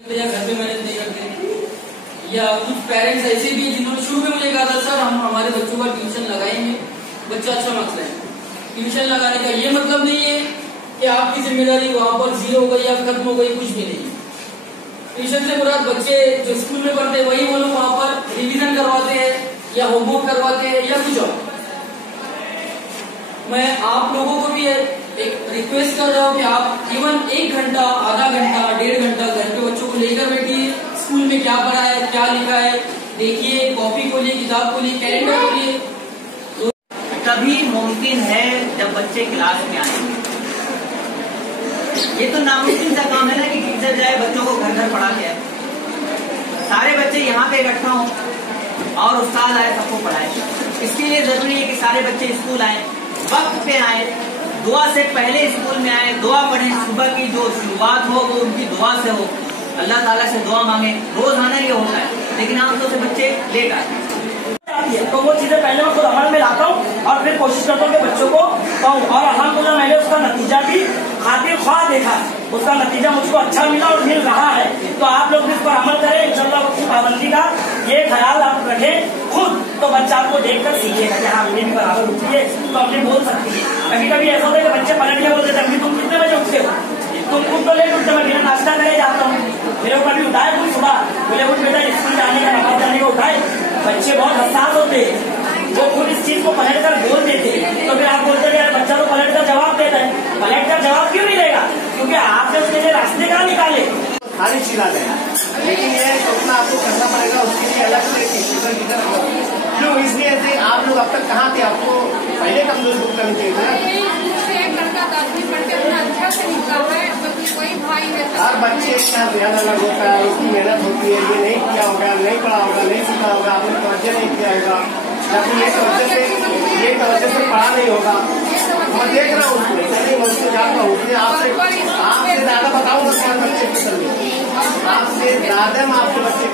या घर पे मैनेज नहीं करते, या कुछ पेरेंट्स ऐसे भी हैं जिन्होंने शुरू में मुझे कहा था सर हम हमारे बच्चों का ट्यूशन लगाएंगे, बच्चा अच्छा मार्क्स लाएगा। ट्यूशन लगाने का ये मतलब नहीं है कि आपकी जिम्मेदारी वहां पर जीरो हो गई या खत्म हो गई, कुछ भी नहीं। ट्यूशन से मुराद बच्चे जो स्कूल में पढ़ते हैं वही वो लोग वहां पर रिविजन करवाते हैं या होमवर्क करवाते हैं या कुछ और। मैं आप लोगों को भी एक रिक्वेस्ट कर रहा हूँ कि आप इवन 1 घंटा, आधा घंटा, 1.5 घंटा घर पे बच्चों को लेकर बैठिए। स्कूल में क्या पढ़ा है, क्या लिखा है देखिए, कॉपी खोलिए, किताब खोलिए, कैलेंडर खोलिए। तभी मुमकिन है जब बच्चे क्लास में आएंगे। ये तो नामुमकिन सा काम है ना कि टीचर जाए बच्चों को घर घर पढ़ा के आए। सारे बच्चे यहाँ पे इकट्ठा हों और उस्ताद आए सबको पढ़ाए। इसके लिए जरूरी है कि सारे बच्चे स्कूल आए, वक्त पे आए, दुआ से पहले स्कूल में आए, दुआ पढ़ें। सुबह की जो शुरुआत हो वो उनकी दुआ से हो, अल्लाह ताला से दुआ मांगे। रोज आना ये होता है, लेकिन आमतौर से बच्चे लेट आते हैं। तो वो चीजें पहले मैं खुद अमल में लाता हूँ और फिर कोशिश करता हूँ कि बच्चों को कहूँ, और अल्हम्दुलिल्लाह मैंने उसका नतीजा भी खातिर ख्वाह देखा, उसका नतीजा मुझको अच्छा मिला और मिल रहा है। तो आप लोग भी इस पर अमल करें इंशाअल्लाह। उसकी पाबंदी का ये ख्याल आप रखें खुद, तो बच्चा आपको देखकर सीखेगा कि हाँ मुझे भी बराबर उठती है तो अपने बोल सकती है। कभी कभी ऐसा होता है कि बच्चे पलट के बोलते थे तुम कितने बजे उठते हो, तुम खुद तो लेट उठते, मैं बिना नाश्ता करे जाता हूँ। मेरे को कभी उठाए खुद सुबह, बोले कुछ बेटा स्कूल जाने का, नमाज जाने का उठाए। बच्चे बहुत हसास होते हैं, वो खुद इस चीज को पलट कर बोल देते हैं। तो फिर आप बोलते हैं बच्चा तो पलट कर जवाब देता है, पलट कर जवाब क्यों नहीं देगा? क्योंकि आपने उसके लिए रास्ते कहाँ निकाले। सारी चीज आ गया, लेकिन ये सोचना आपको करना पड़ेगा, उसके लिए अलग से क्यों, इसलिए से आप लोग अब तक कहाँ थे, आपको पहले कमजोर दूर करनी चाहिए था। हर बच्चे का ध्यान अलग होता है, उसकी मेहनत होती है। ये नहीं किया होगा, नहीं पढ़ा होगा, नहीं सीखा होगा, आपने तवज्जो नहीं किया होगा, या फिर ये तवज्जो से पढ़ा नहीं होगा। मैं देख रहा हूँ उसको जानता हूँ, आपसे ज्यादा बताऊंगा क्या बच्चे की तरह, आपसे ज्यादा मैं आपके बच्चे